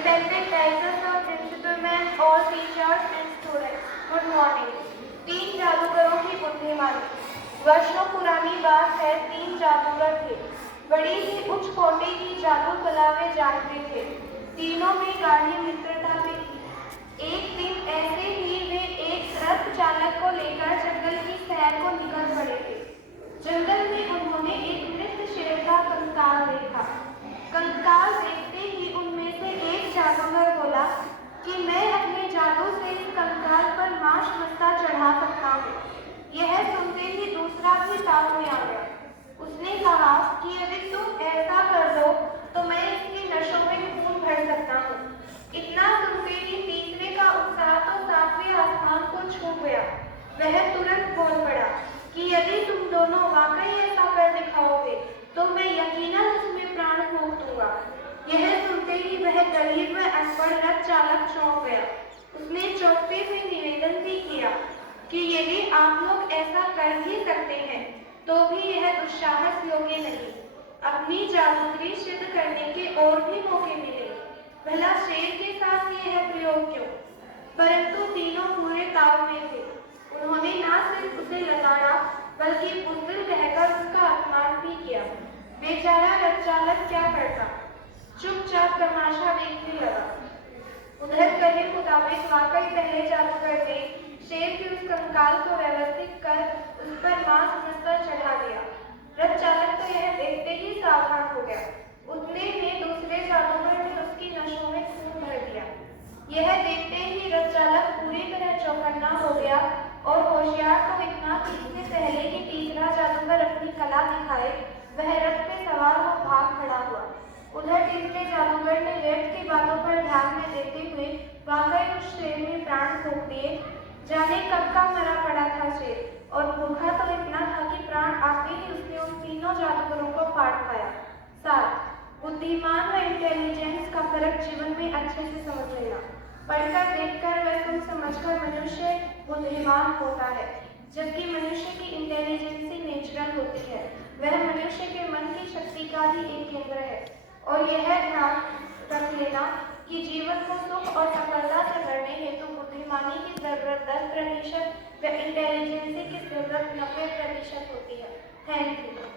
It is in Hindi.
Respected directors of principalmen, all teachers and students, good morning. 3 जादूगरों की बुद्धिमानी। वर्षों पुरानी बात है, 3 जादूगर थे। बड़ी ही उच्च कोटि की जादू कला वे जानते थे। तीनों में गाढ़ी मित्रता भी थी। एक दिन ऐसे ही वे एक रथ चालक को लेकर जंगल की सैर को निकल पड़े थे। जंगल में उन्होंने एक मृत शेर का कंकाल देखा। कंकाल देखते ही उनमें से एक जादूगर बोला कि मैं अपने जादू से इस कंकाल पर मांस मस्ता चढ़ा सकता हूँ। यह सुनते ही दूसरा भी ताव में आ गया। उसने कहा कि यदि तुम ऐसा कर दो तो मैं इसके नशों में खून भर सकता हूँ। इतना सुनते ही तीसरे का उत्साह तो 7वें आसमान को छू गया। वह तुरंत बोल पड़ा कि यदि तुम दोनों वाकई ऐसा कर दिखाओगे तो मैं यकीनन उसमें प्राण फूंक दूंगा। यह सुनते ही वह गरीब व अनपढ़ रथ चालक चौंक गया। उसने चौंकते हुए निवेदन भी किया कि यदि आप लोग ऐसा कर ही सकते हैं तो भी यह दुस्साहस योग्य नहीं। अपनी जादूगरी सिद्ध करने के और भी मौके मिले, भला शेर के साथ यह प्रयोग क्यों? परंतु तीनों पूरे ताव में थे। उन्होंने न सिर्फ उसे लताड़ा बल्कि बुज़दिल कहकर उसका अपमान भी किया। बेचारा रथ चालक क्या करता, चुपचाप तमाशा देखने लगा। उधर कहे मुताबिक वाकई पहले जादूगर ने शेर के उस कंकाल को व्यवस्थित कर उस पर मांस मस्ता चढ़ा दिया। रथ चालक तो यह देखते ही सावधान हो गया। उतने में दूसरे जादूगर ने उसकी नसों में खून भर दिया। यह देखते ही रथ चालक पूरी तरह चौकन्ना हो गया और होशियार तो इतना कि इससे पहले कि तीसरा जादूगर अपनी कला दिखाए वह रथ पे सवार हो भाग खड़ा हुआ। उधर तीसरे जादूगर ने व्यर्थ की बातों पर ध्यान में देते हुए वाकई उस शेर में प्राण फूंक दिए। जाने कब का मरा पड़ा था शेर, और भूखा तो इतना था कि प्राण आते ही उसने उन तीनों जादूगरों को फाड़ खाया। 7. बुद्धिमान व इंटेलिजेंस का फर्क जीवन में अच्छे से समझ लेना। पढ़कर देखकर व सुन समझकर मनुष्य बुद्धिमान होता है, जबकि मनुष्य की इंटेलिजेंसी नेचुरल होती है। वह मनुष्य के मन की शक्ति का ही एक केंद्र है। और यह ध्यान रख लेना कि जीवन को सुख और सफलता से भरने हेतु बुद्धिमानी की जरूरत 10% व इंटेलिजेंसी की जरूरत 90% होती है। Thank you.